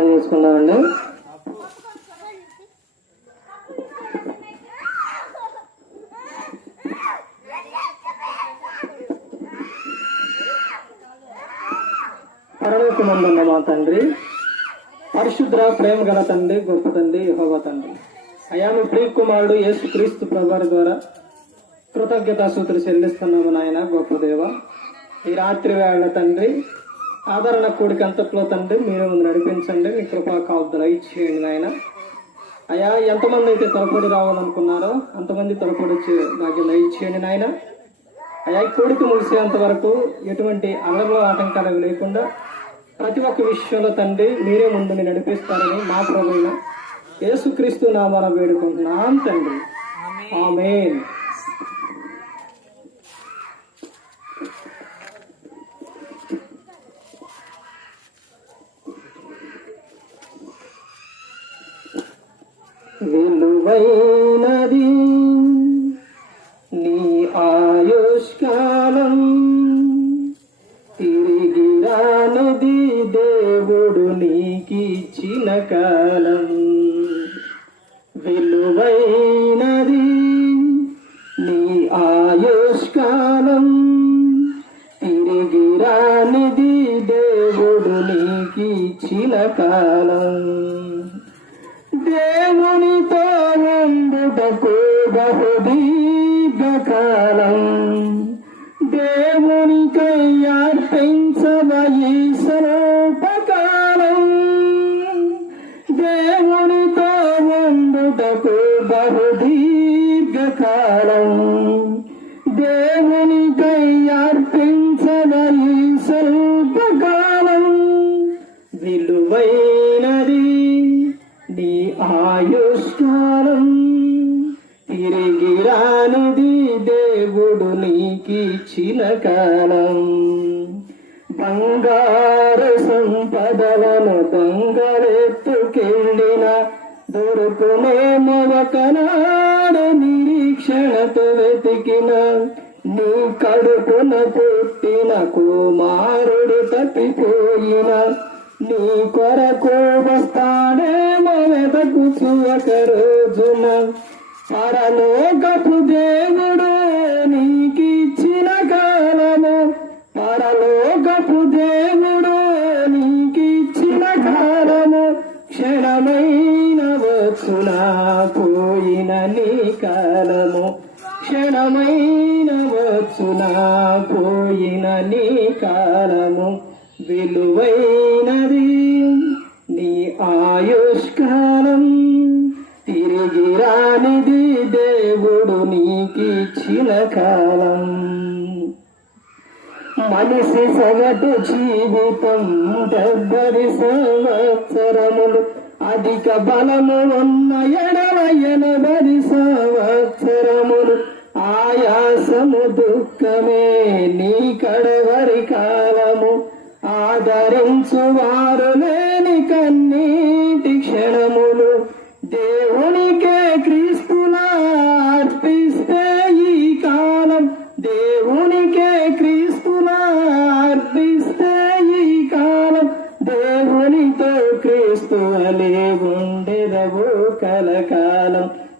ప్రార్థన చేసుకుందామండి. పరలోకమందున్న మా తండ్రి పరిశుద్ర ప్రేమ గల తండ్రి గొప్ప తండ్రి యహోవ తండ్రి. అయాను ప్రియ కుమారుడు యేసు క్రీస్తు ప్రభారి ద్వారా కృతజ్ఞతా సూత్రులు చెల్లిస్తున్నాము నాయన గొప్ప దేవ. ఈ రాత్రి వేళ తండ్రి ఆదరణ కూడిక అంతట్లో తండ్రి మీరు ముందు నడిపించండి మీ కృపా కాపుదల ఇచ్చేయండి నాయన. అయా ఎంతమంది అయితే తలపొడి రావాలనుకున్నారో అంతమంది తలపొడి నాకు ఇచ్చేయండి నాయన. అయా ఈ కూడిక ముగిసేంత వరకు ఎటువంటి అల్లర్ల ఆటంకాలు లేకుండా ప్రతి ఒక్క విషయంలో తండ్రి మీరే ముందుని నడిపిస్తారని మా ప్రభుత్వ యేసుక్రీస్తు నామాన వేడుకుంటున్నాం తండ్రి. ఆమేన్. విలువైనది. నీ ఆయుష్కాలం తిరిగి రానిది దేవుడు నీకిచ్చిన కాలం. విలువైనది నీ ఆయుష్కాలం తిరిగి రానిది దేవుడు నీకిచ్చిన కాలం. దేవునితో ఉండుటకు బహుదీర్ఘకాలం. దేవునికై నీకిచ్చిన కాలం. బంగారు సంపదలను దొంగలెత్తుకెళ్ళిన దొరుకునేమో ఒకనాడు నిరీక్షణతో వెతికిన నీ కడుపున పుట్టిన కుమారుడు తప్పిపోయిన నీ కొరకు వస్తాడేమో వెతకుచు ఒక రోజున. పరలోకపు దేవుడు దేవుడు నీకిచ్చిన కాలము క్షణమైన వచ్చునా? పోయిన నీ కాలము క్షణమైన వచ్చునా? పోయిన నీ కాలము విలువైనది. నీ ఆయుష్కాలం తిరిగి రానిది దేవుడు నీకిచ్చిన కాలం. మనిషి సగటు జీవితం డెబ్బది సంవత్సరములు అధిక బలము ఉన్న ఎడల ఎనబది సంవత్సరములు ఆయాసము దుఃఖమే నీ కడవరి కాలము. ఆదరించు వారు లేని కన్నీటి క్షణములు దేవు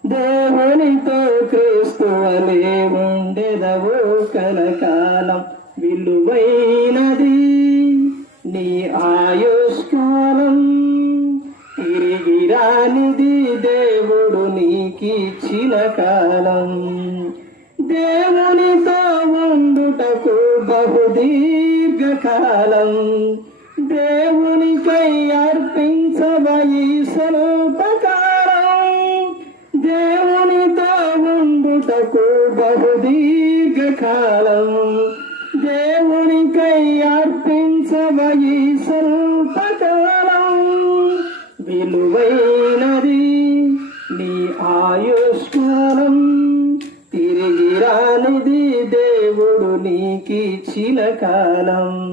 దేవునితో క్రీస్తు అనే ఉండెదవు కలకాలం విలువైనది. నీ ఆయుష్కాలం తిరిగిరానిది దేవుడు నీకిచ్చిన కాలం. దేవునితో ఉండుటకు బహుదీర్ఘకాలం. దేవునికై అర్పించబయి స్వరూపకాలం దేవునితో ఉండుటకు బహుదీర్ఘకాలం. దేవునికై అర్పించవయి స్వల్పకాలం విలువైనది నీ ఆయుష్కాలం. తిరిగి రానిది దేవుడు నీకిచ్చిన కాలం.